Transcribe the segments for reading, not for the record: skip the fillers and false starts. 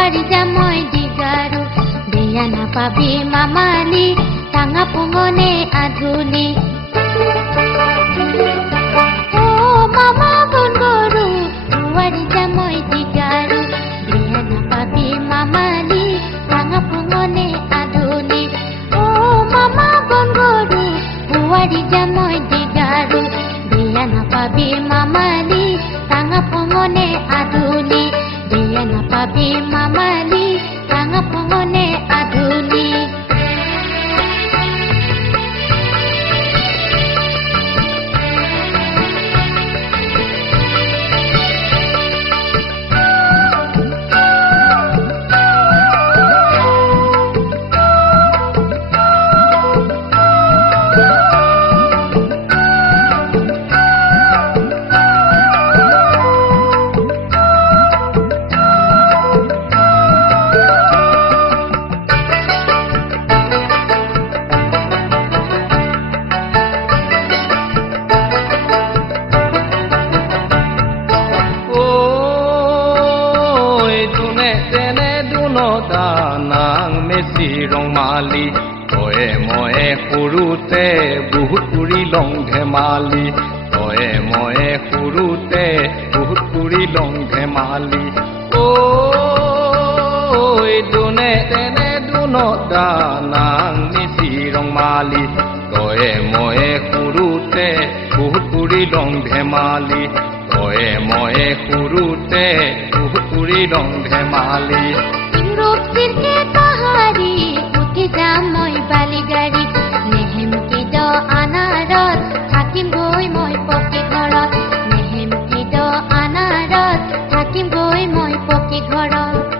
বুৱাৰী জামই দিগাৰু বেয়া নাপাবি মামালি টাঙা পুঙনে আধুলি ও মামা বন গৰু বুৱাৰী জামই দিগাৰু বেয়া নাপাবি মামালি টাঙা পুঙনে আধুলি ও মামা বন গৰু বুৱাৰী জামই দিগাৰু বেয়া নাপাবি মামালি টাঙা পুঙনে আধুলি বেয়া নাপাবি মামালি টাঙা পুঙনে আধুলি ৰঙালী তয়ে ময়ে সৰুতে বহুত কৰিলং ধেমালি তয়ে ময়ে সৰুতে বহুত কৰিলং ধেমালি ঐ দুনে তেনে দুনতা নাং মিচি ৰঙালী তয়ে ময়ে সৰুতে বহুত কৰিলং ধেমালি তয়ে ময়ে সৰুতে বহুত কৰিলং ধেমালি মই বালি গাড়ী নেহেমকি দ আনাৰত থাকিম গৈ মই পকী ঘৰত নেহেমকি দ আনাৰত থাকিম গৈ মই পকী ঘৰত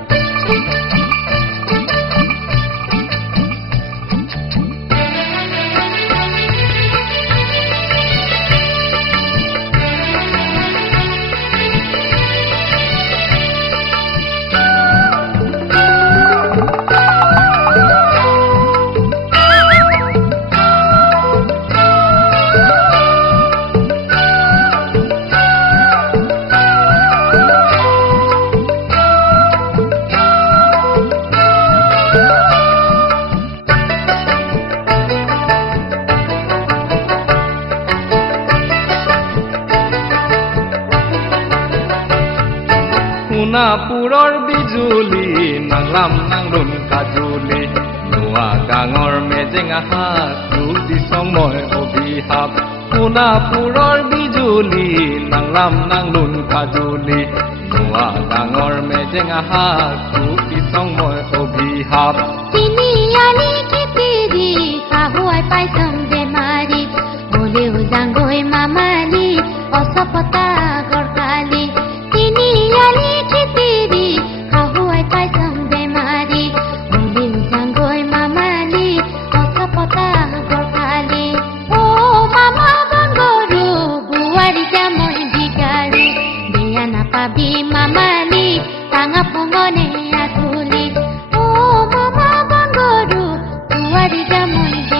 সোণাপুৰৰ বিজুলী নাংলাম নাংলুন কাজুলি নোৱা গাঙৰ মেজেঙা হাত ৰূপ দিছং মই অভিশাপ সোণাপুৰৰ বিজুলী নাংলাম নাংলুন কাজুলি নোৱা গাঙৰ মেজেঙা হাত ৰূপ দিছং মই অভিশাপ তিনিআলি খেতিৰি শাহুৱাই পাইছং বেমাৰী হ'লেও জাংগৈ মামালি অচপতা গড়কালি তিনিআলি খেতিৰি শাহুৱাই পাইছং বেমাৰী হ'লেও জাংগৈ মামালি অচপতা গড়কালি ও মামা বন গৰু বুৱাৰী জামই দিগাৰু বেয়া নাপাবি মামালি টাঙা পুঙনে আধুলি ও মামা বন গৰু বুৱাৰী জামই